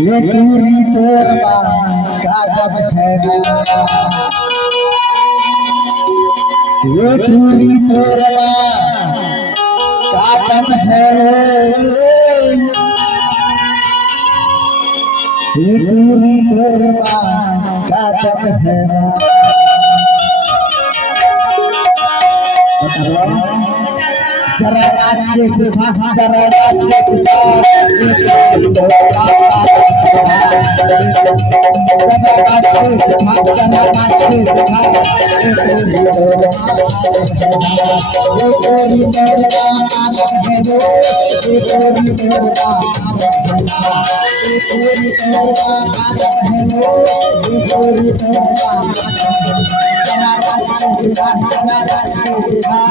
ये पूरी तोरबा काजब है ये पूरी तोरबा काजब है ये पूरी तोरबा काजब है जरा नाच के दिखा जरा नाच के दिखा जरा नाच के दिखा जरा नाच के दिखा ये पूरी तोरबा काजब है ये पूरी तोरबा काजब है ये पूरी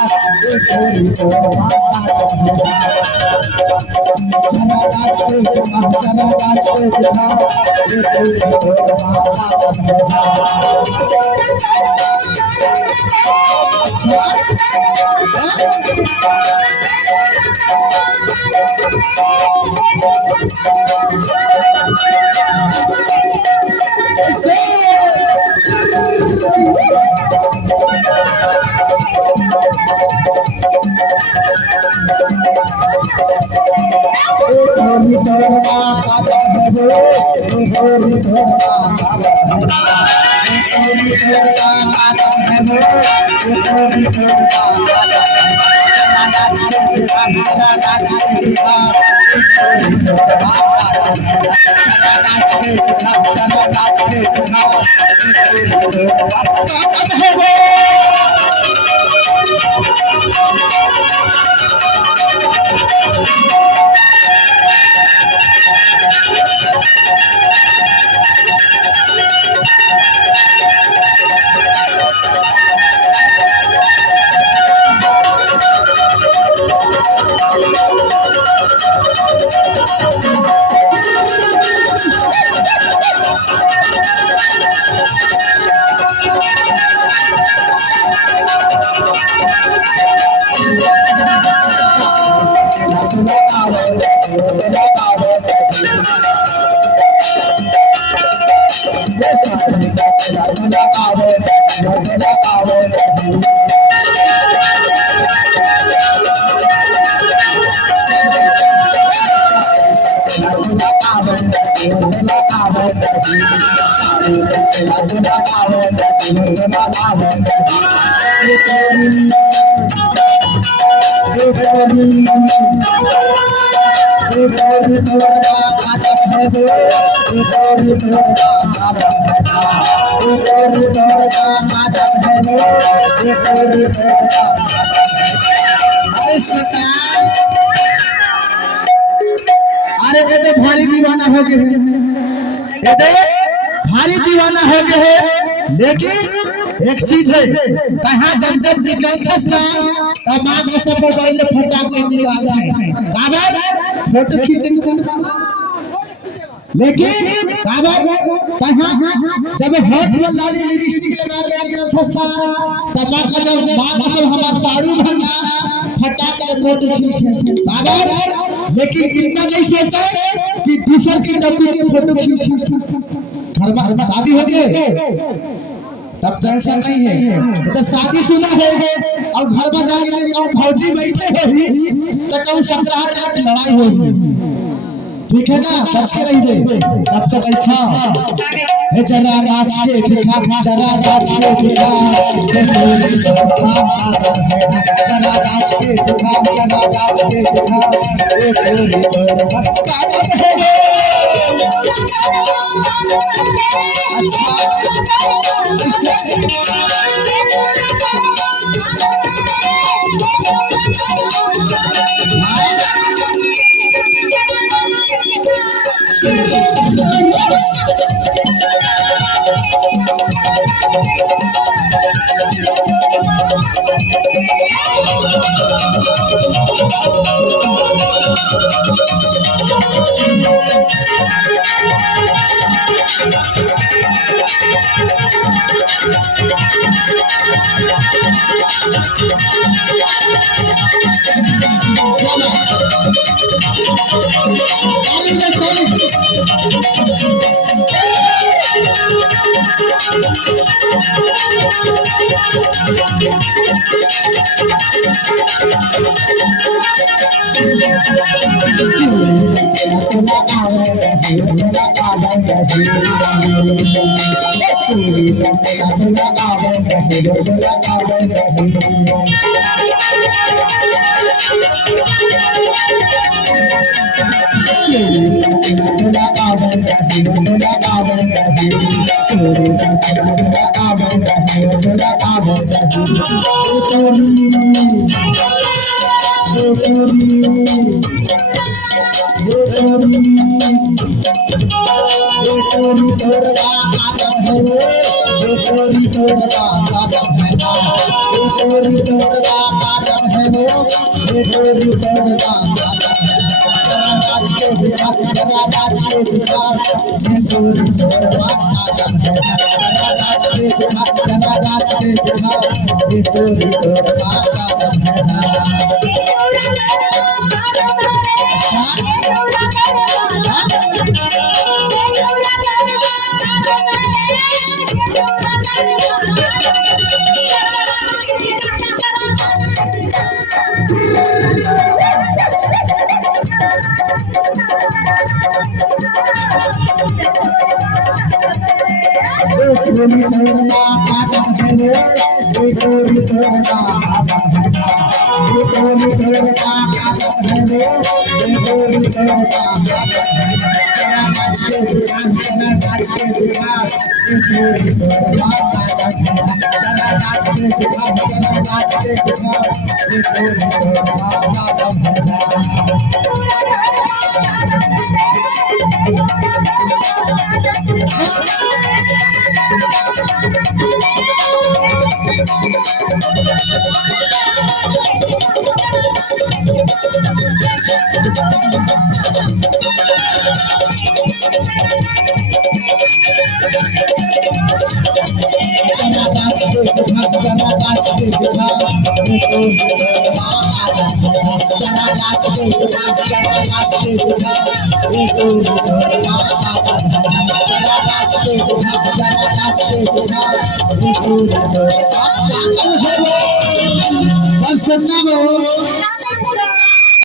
तोरबा काजब है ये पूरी तोरबा जरा नाच के दिखा जरा नाच के दिखा ये पूरी तोरबा जरा नाच के दिखा जरा नाच के दिखा ये पूरी तोरबा अरे ये तो भारी दीवाना हो गए ये तो भारी दीवाना हो गए है लेकिन एक चीज है कहाँ जब जब निकल खसना तब मां का सफर पहले फोटो खींचने आ जाए काबर फोटो खींचने लेकिन काबर कहाँ जब होठ में लाली लिपस्टिक लगा के निकल खसना तब मां का जब मां का सब हमार साड़ी भंगा फटा के फोटो खींचने काबर लेकिन इतना नहीं सोचा कि दूसर की डब्बी के फोटो खींच घर में शादी हो गई तब टेंशन नहीं है तो शादी सुना है और घर में जाके और फौजी बैठे हैं तो कौन समझ रहा है लड़ाई होगी ठीक है ना बच के रहिए तब तक अच्छा है जरा नाच के दिखा जरा नाच के दिखा जरा नाच के दिखा जरा नाच के दिखा सुनना